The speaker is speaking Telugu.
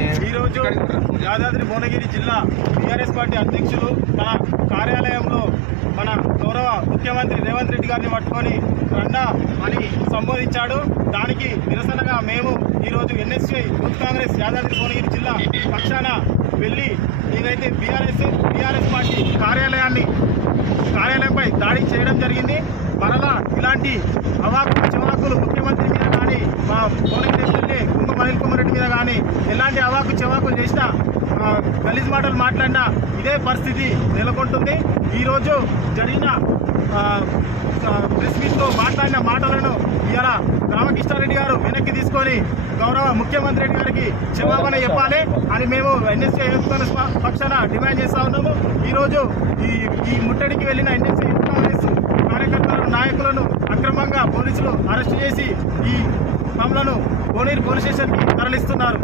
ఈరోజు యాదాద్రి భువనగిరి జిల్లా టీఆర్ఎస్ పార్టీ అధ్యక్షులు తన కార్యాలయంలో మన గౌరవ ముఖ్యమంత్రి రేవంత్ రెడ్డి గారిని పట్టుకొని రండా అని సంబోధించాడు. దానికి నిరసనగా మేము ఈరోజు ఎన్ఎస్ఐ యూత్ కాంగ్రెస్ యాదాద్రి భువనగిరి జిల్లా పక్షాన వెళ్ళి ఏదైతే బీఆర్ఎస్ పార్టీ కార్యాలయంపై దాడి చేయడం జరిగింది. మరలా ఇలాంటి అవాకులు ముఖ్యమంత్రి మీద కానీ మా భువనగిరి ఎమ్మెల్యే కుంభ అనిల్ కుమార్ రెడ్డి మీద కానీ ఎలాంటి అవాకులు చేసినా గలీజ్ మాటలు మాట్లాడినా ఇదే పరిస్థితి నెలకొంటుంది. ఈరోజు జరిగిన ప్రెస్ మీట్లో మాట్లాడిన మాటలను ఇవాళ రామకృష్ణారెడ్డి గారు వెనక్కి తీసుకొని గౌరవ ముఖ్యమంత్రి రెడ్డి గారికి క్షమాపణ చెప్పాలి అని మేము ఎన్ఎస్ఐ యూత్ కాంగ్రెస్ పక్షాన డిమాండ్ చేస్తా ఉన్నాము. ఈరోజు ఈ ముట్టడికి వెళ్ళిన ఎన్ఎస్ఐ యూత్ కాంగ్రెస్ కార్యకర్తలను నాయకులను అక్రమంగా పోలీసులు అరెస్టు చేసి ఈ మమ్మలను కోనేరు పోలీస్ స్టేషన్కి తరలిస్తున్నారు.